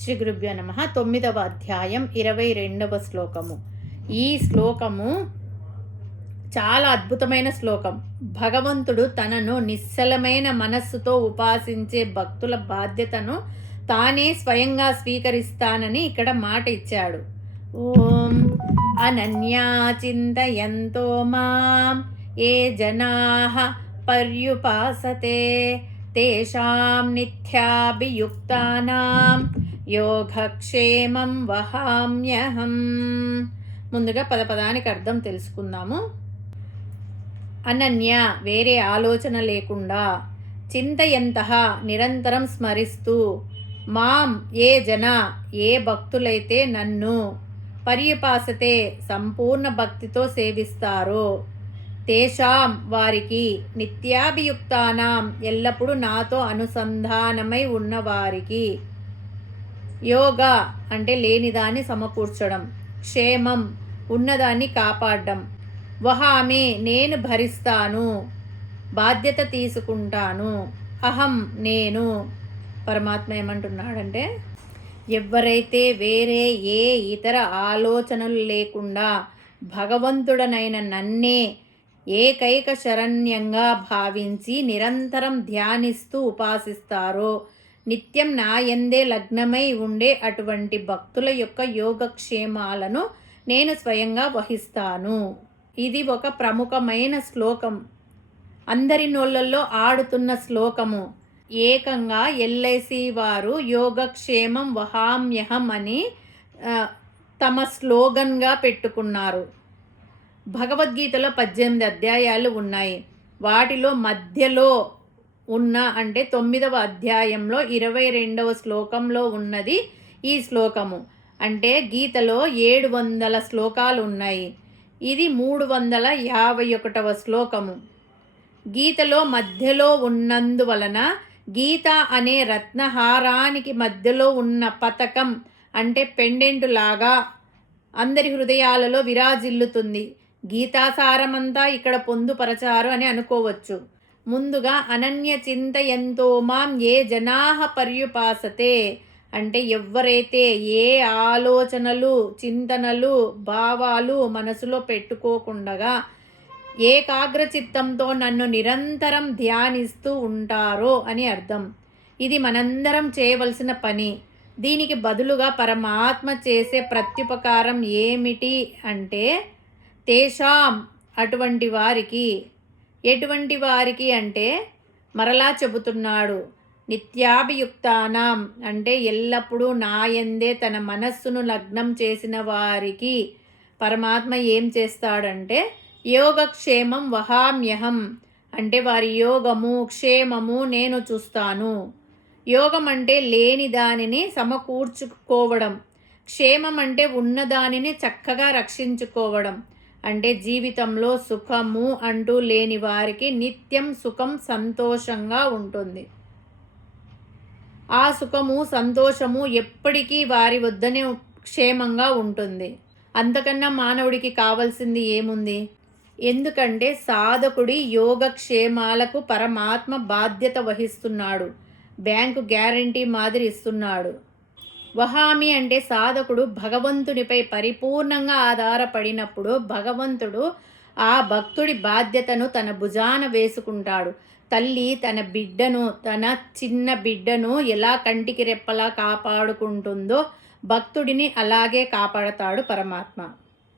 శ్రీ గురుభ్యో నమః. 9వ అధ్యాయం 22వ శ్లోకము. ఈ శ్లోకము చాలా అద్భుతమైన శ్లోకం. భగవంతుడు తనను నిశ్చలమైన మనస్సుతో ఉపాసించే భక్తుల బాధ్యతను తానే స్వయంగా స్వీకరిస్తానని ఇక్కడ మాట ఇచ్చాడు. ఓం అనన్యా చింతయంతో మాం ఏ జనాః పర్యుపాసతే తేషాం నిత్యాభియుక్తానాం యోగక్షేమం వహామ్యహం. ముందుగా పదపదానికి అర్థం తెలుసుకుందాము. అనన్య వేరే ఆలోచన లేకుండా, చింతయంతః నిరంతరం స్మరిస్తూ, మాం ఏ జన ఏ భక్తులైతే నన్ను, పర్యుపాసతే సంపూర్ణ భక్తితో సేవిస్తారో, తేషాం వారికి, నిత్యాభియుక్తానాం ఎల్లప్పుడూ నాతో అనుసంధానమై ఉన్నవారికి, యోగ అంటే లేనిదాన్ని సమకూర్చడం, క్షేమం ఉన్నదాన్ని కాపాడడం, వహామి నేను భరిస్తాను బాధ్యత తీసుకుంటాను, అహం నేను. పరమాత్మ ఏమంటున్నాడంటే, ఎవరైతే వేరే ఏ ఇతర ఆలోచనలు లేకుండా భగవంతుడనైన నన్నే ఏకైక శరణ్యంగా భావించి నిరంతరం ధ్యానిస్తూ ఉపాసిస్తారో, నిత్యం నా యందే లగ్నమై ఉండే అటువంటి భక్తుల యొక్క యోగక్షేమాలను నేను స్వయంగా వహిస్తాను. ఇది ఒక ప్రముఖమైన శ్లోకం, అందరి నోళ్ళల్లో ఆడుతున్న శ్లోకము. ఏకంగా ఎల్ఐసి వారు యోగక్షేమం వహామ్యహం అని తమ స్లోగన్గా పెట్టుకున్నారు. భగవద్గీతలో 18 అధ్యాయాలు ఉన్నాయి. వాటిలో మధ్యలో ఉన్న అంటే 9వ అధ్యాయంలో 22వ శ్లోకంలో ఉన్నది ఈ శ్లోకము. అంటే గీతలో 700 శ్లోకాలు ఉన్నాయి. ఇది 351వ శ్లోకము. గీతలో మధ్యలో ఉన్నందువలన గీత అనే రత్నహారానికి మధ్యలో ఉన్న పతకం అంటే పెండెంటు లాగా అందరి హృదయాలలో విరాజిల్లుతుంది. గీతాసారమంతా ఇక్కడ పొందుపరచారు అని అనుకోవచ్చు. ముందుగా అనన్య చింతయంతో మాం ఏ జనాః పర్యుపాసతే అంటే ఎవరైతే ఏ ఆలోచనలు, చింతనలు, భావాలు మనసులో పెట్టుకోకుండా ఏకాగ్ర చిత్తంతో నన్ను నిరంతరం ధ్యానిస్తూ ఉంటారో అని అర్థం. ఇది మనందరం చేయవలసిన పని. దీనికి బదులుగా పరమాత్మ చేసే ప్రత్యుపకారం ఏమిటి అంటే, తేషాం అటువంటి వారికి. ఎటువంటి వారికి అంటే మరలా చెబుతున్నాడు, నిత్యాభియుక్తానాం అంటే ఎల్లప్పుడూ నాయందే తన మనస్సును లగ్నం చేసిన వారికి పరమాత్మ ఏం చేస్తాడంటే, యోగక్షేమం వహామ్యహం అంటే వారి యోగము క్షేమము నేను చూస్తాను. యోగం అంటే లేని దానిని సమకూర్చుకోవడం, క్షేమం అంటే ఉన్నదానిని చక్కగా రక్షించుకోవడం. అంటే జీవితంలో సుఖము అంటూ లేని వారికి నిత్యం సుఖం సంతోషంగా ఉంటుంది. ఆ సుఖము సంతోషము ఎప్పటికీ వారి వద్దనే క్షేమంగా ఉంటుంది. అంతకన్నా మానవుడికి కావాల్సింది ఏముంది? ఎందుకంటే సాధకుడి యోగక్షేమాలకు పరమాత్మ బాధ్యత వహిస్తున్నాడు. బ్యాంకు గ్యారంటీ మాదిరి ఇస్తున్నాడు. వహామి అంటే సాధకుడు భగవంతునిపై పరిపూర్ణంగా ఆధారపడినప్పుడు భగవంతుడు ఆ భక్తుడి బాధ్యతను తన భుజాన వేసుకుంటాడు. తల్లి తన బిడ్డను, తన చిన్న బిడ్డను ఎలా కంటికి రెప్పలా కాపాడుకుంటుందో భక్తుడిని అలాగే కాపాడతాడు పరమాత్మ.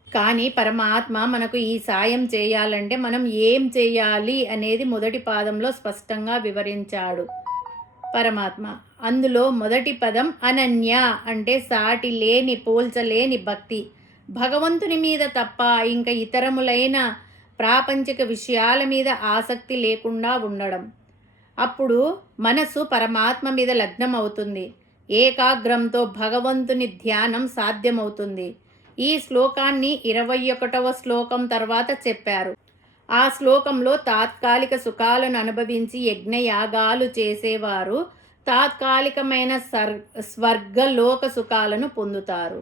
కానీ పరమాత్మ మనకు ఈ సాయం చేయాలంటే మనం ఏం చేయాలి అనేది మొదటి పాదంలో స్పష్టంగా వివరించాడు పరమాత్మ. అందులో మొదటి పదం అనన్య అంటే సాటి లేని, పోల్చలేని భక్తి. భగవంతుని మీద తప్ప ఇంకా ఇతరములైన ప్రాపంచిక విషయాల మీద ఆసక్తి లేకుండా ఉండడం. అప్పుడు మనసు పరమాత్మ మీద లగ్నం అవుతుంది. ఏకాగ్రంతో భగవంతుని ధ్యానం సాధ్యమవుతుంది. ఈ శ్లోకాన్ని 21వ శ్లోకం తర్వాత చెప్పారు. ఆ శ్లోకంలో తాత్కాలిక సుఖాలను అనుభవించి యజ్ఞయాగాలు చేసేవారు తాత్కాలికమైన స్వర్గలోక సుఖాలను పొందుతారు.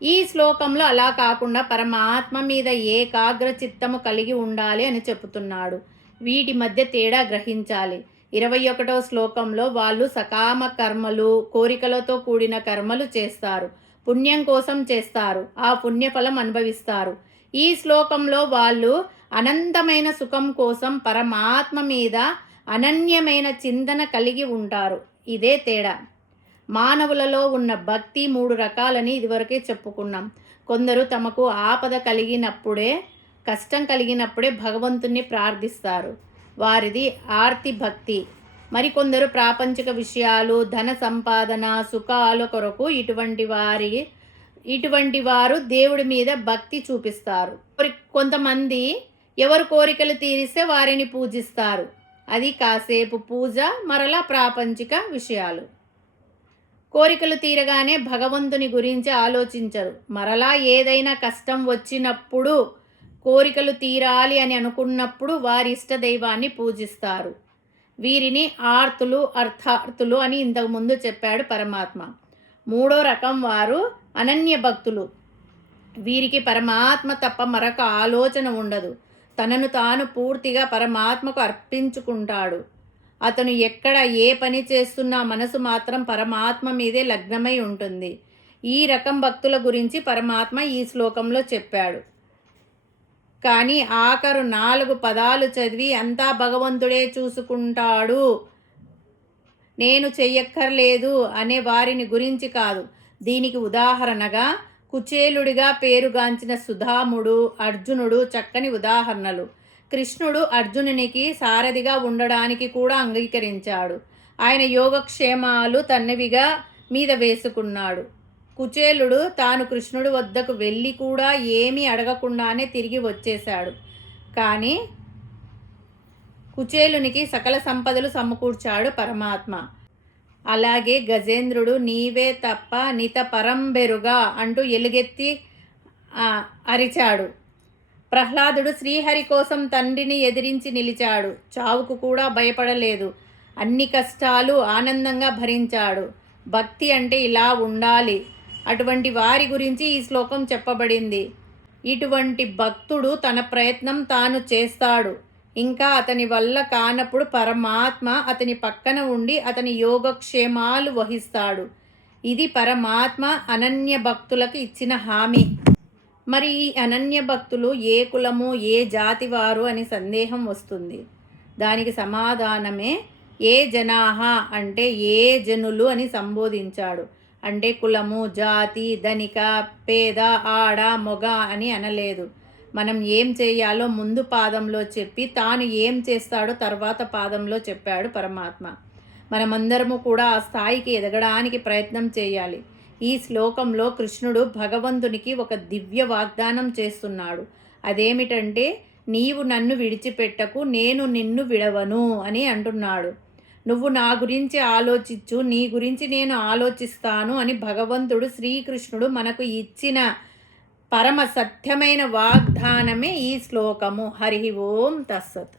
ఈ శ్లోకంలో అలా కాకుండా పరమాత్మ మీద ఏకాగ్ర చిత్తము కలిగి ఉండాలి అని చెబుతున్నాడు. వీటి మధ్య తేడా గ్రహించాలి. 21వ శ్లోకంలో వాళ్ళు సకామ కర్మలు, కోరికలతో కూడిన కర్మలు చేస్తారు, పుణ్యం కోసం చేస్తారు, ఆ పుణ్యఫలం అనుభవిస్తారు. ఈ శ్లోకంలో వాళ్ళు అనంతమైన సుఖం కోసం పరమాత్మ మీద అనన్యమైన చింతన కలిగి ఉంటారు. ఇదే తేడా. మానవులలో ఉన్న భక్తి 3 రకాలని ఇదివరకే చెప్పుకున్నాం. కొందరు తమకు ఆపద కలిగినప్పుడే, కష్టం కలిగినప్పుడే భగవంతుణ్ణి ప్రార్థిస్తారు, వారిది ఆర్తి భక్తి. మరికొందరు ప్రాపంచిక విషయాలు, ధన సంపాదన, సుఖాల కొరకు ఇటువంటి వారు దేవుడి మీద భక్తి చూపిస్తారు. కొంతమంది ఎవరు కోరికలు తీరిస్తే వారిని పూజిస్తారు, అది కాసేపు పూజ, మరలా ప్రాపంచిక విషయాలు. కోరికలు తీరగానే భగవంతుని గురించి ఆలోచించరు. మరలా ఏదైనా కష్టం వచ్చినప్పుడు, కోరికలు తీరాలి అని అనుకున్నప్పుడు వారి ఇష్టదైవాన్ని పూజిస్తారు. వీరిని ఆర్తులు, అర్థార్థులు అని ఇంతకుముందు చెప్పాడు పరమాత్మ. 3వ రకం వారు అనన్య భక్తులు. వీరికి పరమాత్మ తప్ప మరొక ఆలోచన ఉండదు. తనను తాను పూర్తిగా పరమాత్మకు అర్పించుకుంటాడు. అతను ఎక్కడ ఏ పని చేస్తున్నా మనసు మాత్రం పరమాత్మ మీదే లగ్నమై ఉంటుంది. ఈ రకం భక్తుల గురించి పరమాత్మ ఈ శ్లోకంలో చెప్పాడు. కానీ ఆఖరు 4 పదాలు చదివి అంతా భగవంతుడే చూసుకుంటాడు, నేను చెయ్యక్కర్లేదు అనే వారిని గురించి కాదు. దీనికి ఉదాహరణగా కుచేలుడిగా పేరుగాంచిన సుధాముడు, అర్జునుడు చక్కని ఉదాహరణలు. కృష్ణుడు అర్జునునికి సారథిగా ఉండడానికి కూడా అంగీకరించాడు. ఆయన యోగక్షేమాలు తన్నవిగా మీద వేసుకున్నాడు. కుచేలుడు తాను కృష్ణుడు వద్దకు వెళ్ళి కూడా ఏమీ అడగకుండానే తిరిగి వచ్చేశాడు. కానీ కుచేలునికి సకల సంపదలు సమకూర్చాడు పరమాత్మ. అలాగే గజేంద్రుడు నీవే తప్ప నిత పరంబెరుగా అంటూ ఎలుగెత్తి అరిచాడు. ప్రహ్లాదుడు శ్రీహరి కోసం తండ్రిని ఎదిరించి నిలిచాడు, చావుకు కూడా భయపడలేదు, అన్ని కష్టాలు ఆనందంగా భరించాడు. భక్తి అంటే ఇలా ఉండాలి. అటువంటి వారి గురించి ఈ శ్లోకం చెప్పబడింది. ఇటువంటి భక్తుడు తన ప్రయత్నం తాను చేస్తాడు, ఇంకా అతని వల్ల కానప్పుడు పరమాత్మ అతని పక్కన ఉండి అతని యోగక్షేమాలు వహిస్తాడు. ఇది పరమాత్మ అనన్య భక్తులకు ఇచ్చిన హామీ. మరి ఈ అనన్య భక్తులు ఏ కులము, ఏ జాతి వారు అని సందేహం వస్తుంది. దానికి సమాధానమే ఏ జనాహ అంటే ఏ జనులు అని సంబోధించాడు. అంటే కులము, జాతి, ధనిక, పేద, ఆడ, మొగ అని అనలేదు. మనం ఏం చేయాలో ముందు పాదంలో చెప్పి తాను ఏం చేస్తాడో తర్వాత పాదంలో చెప్పాడు పరమాత్మ. మనమందరము కూడా ఆ స్థాయికి ఎదగడానికి ప్రయత్నం చేయాలి. ఈ శ్లోకంలో కృష్ణుడు భగవంతునికి ఒక దివ్య వాగ్దానం చేస్తున్నాడు. అదేమిటంటే నీవు నన్ను విడిచిపెట్టకు, నేను నిన్ను విడవను అని అంటున్నాడు. నువ్వు నా గురించి ఆలోచించు, నీ గురించి నేను ఆలోచిస్తాను అని భగవంతుడు శ్రీకృష్ణుడు మనకు ఇచ్చిన పరమ సత్యమైన వాగ్దానమే ఈ శ్లోకము. హరి ఓం తస్సత్.